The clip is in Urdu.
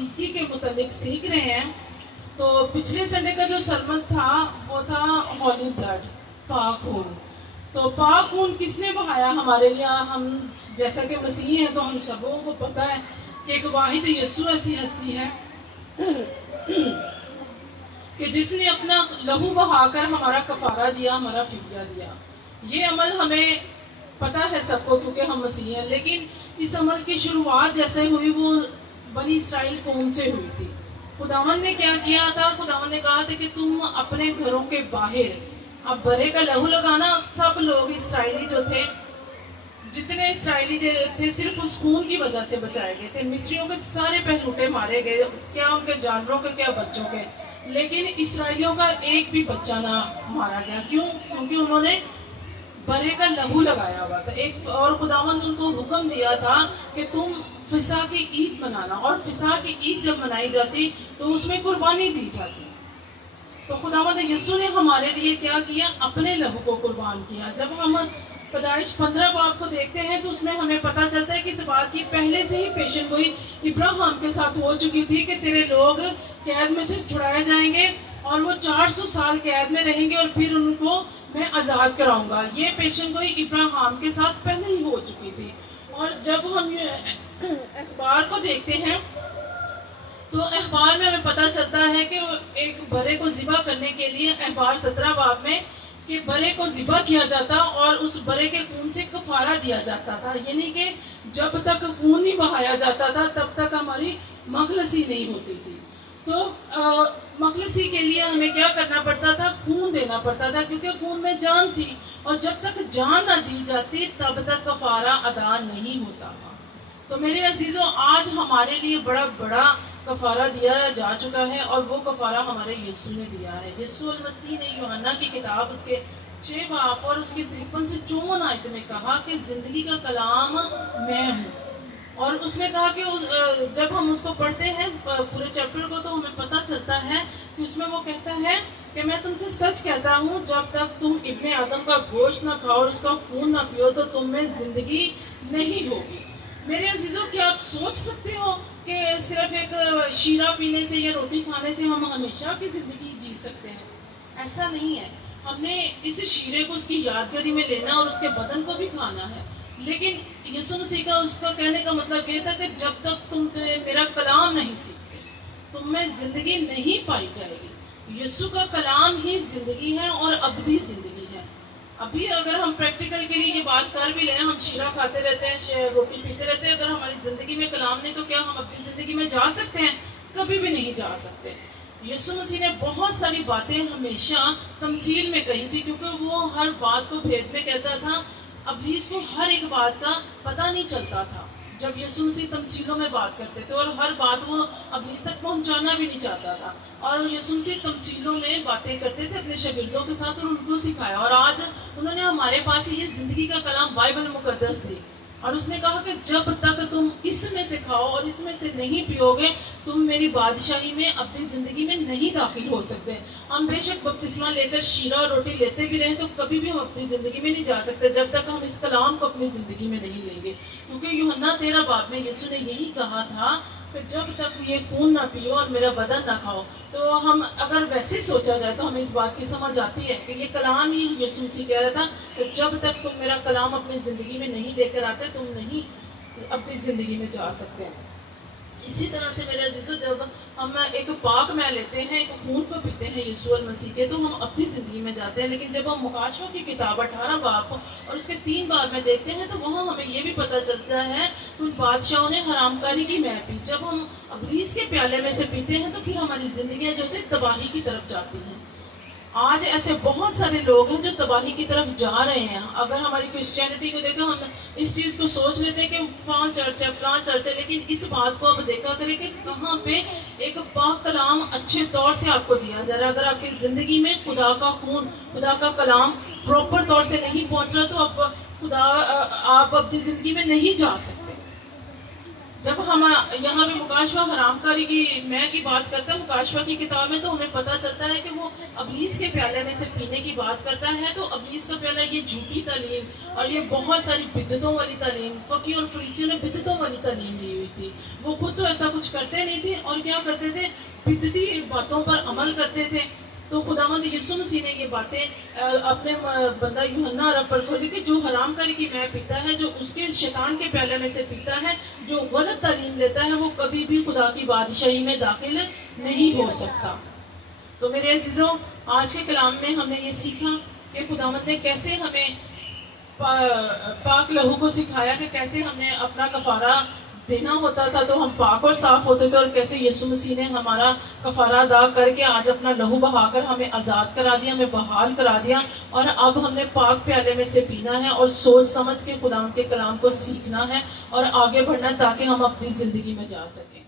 پاکیزگی کے متعلق سیکھ رہے ہیں. تو پچھلے سنڈے کا جو سرمن تھا وہ تھا ہولی بلڈ، پاک خون. تو پاک خون کس نے بہایا ہمارے لیے؟ ہم جیسا کہ مسیحی ہیں تو ہم سبوں کو پتہ ہے کہ ایک واحد یسوع ایسی ہستی ہے کہ جس نے اپنا لہو بہا کر ہمارا کفارہ دیا، ہمارا فدیہ دیا. یہ عمل ہمیں پتہ ہے سب کو کیونکہ ہم مسیحی ہیں، لیکن اس عمل کی شروعات جیسے ہوئی وہ بنی اسرائیل قوم سے ہوئی تھی. خداوند نے کیا کیا تھا؟ خداوند نے کہا تھا کہ تم اپنے گھروں کے باہر اب برے کا لہو لگانا. سب لوگ اسرائیلی جو تھے، جتنے اسرائیلی تھے صرف اس خون کی وجہ سے بچائے گئے تھے. مصریوں کے سارے پہلوٹے مارے گئے، کیا ان کے جانوروں کے کیا بچوں کے، لیکن اسرائیلیوں کا ایک بھی بچہ نہ مارا گیا. کیوں؟ کیونکہ انہوں نے برے کا لہو لگایا ہوا تھا. اور خداوند ان کو حکم دیا تھا کہ تم فسح کی عید منانا، اور فسح کی عید جب منائی جاتی تو اس میں قربانی دی جاتی. تو خداوند یسوع نے ہمارے لیے کیا کیا؟ اپنے لہو کو قربان کیا. جب ہم پیدائش 15 باب کو دیکھتے ہیں تو اس میں ہمیں پتہ چلتا ہے کہ اس بات کی پہلے سے ہی پیشن گوئی ابراہیم کے ساتھ ہو چکی تھی کہ تیرے لوگ قید میں سے چھڑائے جائیں گے اور وہ 400 سال قید میں رہیں گے اور پھر ان کو میں آزاد کراؤں گا. یہ پیشن گوئی ابراہیم کے ساتھ پہلے ہی ہو چکی تھی. اور جب ہم اخبار کو دیکھتے ہیں تو اخبار میں ہمیں پتہ چلتا ہے کہ ایک برے کو ذبح کرنے کے لیے اخبار 17 باب میں کہ برے کو ذبح کیا جاتا اور اس برے کے خون سے کفارہ دیا جاتا تھا. یعنی کہ جب تک خون نہیں بہایا جاتا تھا تب تک ہماری مخلصی نہیں ہوتی تھی. تو مخلصی کے لیے ہمیں کیا کرنا پڑتا تھا؟ خون دینا پڑتا تھا، کیونکہ خون میں جان تھی، اور جب تک جان نہ دی جاتی تب تک کفارہ ادا نہیں ہوتا تھا. تو میرے عزیزوں، آج ہمارے لیے بڑا کفارہ دیا جا چکا ہے، اور وہ کفارہ ہمارے یسوع نے دیا ہے. یسوع المسیح نے یوحنا کی کتاب اس کے 6 باب اور اس کی 53 سے 54 آیت میں کہا کہ زندگی کا کلام میں ہوں. اور اس نے کہا کہ جب ہم اس کو پڑھتے ہیں پورے چیپٹر کو تو ہمیں پتہ چلتا ہے کہ اس میں وہ کہتا ہے کہ میں تم سے سچ کہتا ہوں، جب تک تم ابن آدم کا گوشت نہ کھاؤ اور اس کا خون نہ پیو تو تم میں زندگی نہیں ہوگی. میرے عزیزوں، کیا آپ سوچ سکتے ہو کہ صرف ایک شیرہ پینے سے یا روٹی کھانے سے ہم ہمیشہ کی زندگی جی سکتے ہیں؟ ایسا نہیں ہے. ہم نے اس شیرے کو اس کی یادگاری میں لینا اور اس کے بدن کو بھی کھانا ہے. لیکن یسوع مسیح کا اس کا کہنے کا مطلب یہ تھا کہ جب تک تم میرا کلام نہیں سیکھتے تم میں زندگی نہیں پائی جائے گی. یسوع کا کلام ہی زندگی ہے اور ابدی زندگی ہے. ابھی اگر ہم پریکٹیکل کے لیے یہ بات کر بھی لیں، ہم شیرہ کھاتے رہتے ہیں، روٹی پیتے رہتے ہیں، اگر ہماری زندگی میں کلام نہیں تو کیا ہم اپنی زندگی میں جا سکتے ہیں؟ کبھی بھی نہیں جا سکتے. یسوع مسیح نے بہت ساری باتیں ہمیشہ تمثیل میں کہی تھی، کیونکہ وہ ہر بات کو بھید میں کہتا تھا. ابلیس کو ہر ایک بات کا پتہ نہیں چلتا تھا جب یسوع مسیح تمثیلوں میں بات کرتے تھے، اور ہر بات وہ ابلیس تک پہنچانا بھی نہیں چاہتا تھا. اور یسوع مسیح تمثیلوں میں باتیں کرتے تھے اپنے شاگردوں کے ساتھ اور ان کو سکھایا. اور آج انہوں نے ہمارے پاس یہ زندگی کا کلام بائبل مقدس دی، اور اس نے کہا کہ جب تک تم اس میں سے کھاؤ اور اس میں سے نہیں پیو گے تم میری بادشاہی میں اپنی زندگی میں نہیں داخل ہو سکتے. ہم بے شک بپتسمہ لے کر شیرہ اور روٹی لیتے بھی رہیں تو کبھی بھی ہم اپنی زندگی میں نہیں جا سکتے جب تک ہم اس کلام کو اپنی زندگی میں نہیں لیں گے. کیونکہ یوحنا 13 باب میں یسوع نے یہی کہا تھا کہ جب تک یہ خون نہ پیو اور میرا بدن نہ کھاؤ. تو ہم اگر ویسے سوچا جائے تو ہمیں اس بات کی سمجھ آتی ہے کہ یہ کلام ہی یسوع مسیح کہہ رہا تھا کہ جب تک تم میرا کلام اپنی زندگی میں نہیں لے کر آتے تم نہیں اپنی زندگی میں جا سکتے. اسی طرح سے میرے عزیزو، جب ہم ایک پاک میں لیتے ہیں، ایک خون کو پیتے ہیں یسوع المسیح کے، تو ہم اپنی زندگی میں جاتے ہیں. لیکن جب ہم مکاشفہ کی کتاب 18 باب اور اس کے 3 باب میں دیکھتے ہیں تو وہاں ہمیں یہ بھی پتہ چلتا ہے کچھ بادشاہوں نے حرام کاری کی مے پی. جب ہم ابلیس کے پیالے میں سے پیتے ہیں تو پھر ہماری زندگیاں جو ہوتی تباہی کی طرف جاتی ہیں. آج ایسے بہت سارے لوگ ہیں جو تباہی کی طرف جا رہے ہیں. اگر ہماری کرسچینٹی کو دیکھا، ہم اس چیز کو سوچ لیتے ہیں کہ فلاں چرچ ہے، لیکن اس بات کو اب دیکھا کریں کہ کہاں پہ ایک پاک کلام اچھے طور سے آپ کو دیا جا رہا ہے. اگر آپ کی زندگی میں خدا کا خون، خدا کا کلام پراپر طور سے نہیں پہنچ رہا تو آپ اپنی زندگی میں نہیں جا سکتے. جب ہم یہاں پہ مکاشفہ حرام کاری کی میں کی بات کرتا ہے مکاشفہ کی کتاب میں، تو ہمیں پتہ چلتا ہے کہ وہ ابلیس کے پیالے میں سے پینے کی بات کرتا ہے. تو ابلیس کا پیالہ یہ جھوٹی تعلیم اور یہ بہت ساری بدعتوں والی تعلیم، فقیہ اور فریسیوں نے بدعتوں والی تعلیم لی ہوئی تھی. وہ خود تو ایسا کچھ کرتے نہیں تھے، اور کیا کرتے تھے، بدعتی باتوں پر عمل کرتے تھے. تو خداوند یسوع مسیح نے یہ باتیں اپنے بندہ یوحنا عرب پر کھولی کہ جو حرام کاری کی میں پیتا ہے، جو اس کے شیطان کے پیالے میں سے پیتا ہے، جو غلط تعلیم لیتا ہے، وہ کبھی بھی خدا کی بادشاہی میں داخل نہیں ہو سکتا. تو میرے عزیزوں، آج کے کلام میں ہم نے یہ سیکھا کہ خداوند نے کیسے ہمیں پاک لہو کو سکھایا کہ کیسے ہم نے اپنا کفارہ دینا ہوتا تھا تو ہم پاک اور صاف ہوتے تھے، اور کیسے یسوع مسیح نے ہمارا کفارہ ادا کر کے آج اپنا لہو بہا کر ہمیں آزاد کرا دیا، ہمیں بحال کرا دیا، اور اب ہم نے پاک پیالے میں سے پینا ہے اور سوچ سمجھ کے خدا کے کلام کو سیکھنا ہے اور آگے بڑھنا ہے تاکہ ہم اپنی زندگی میں جا سکیں.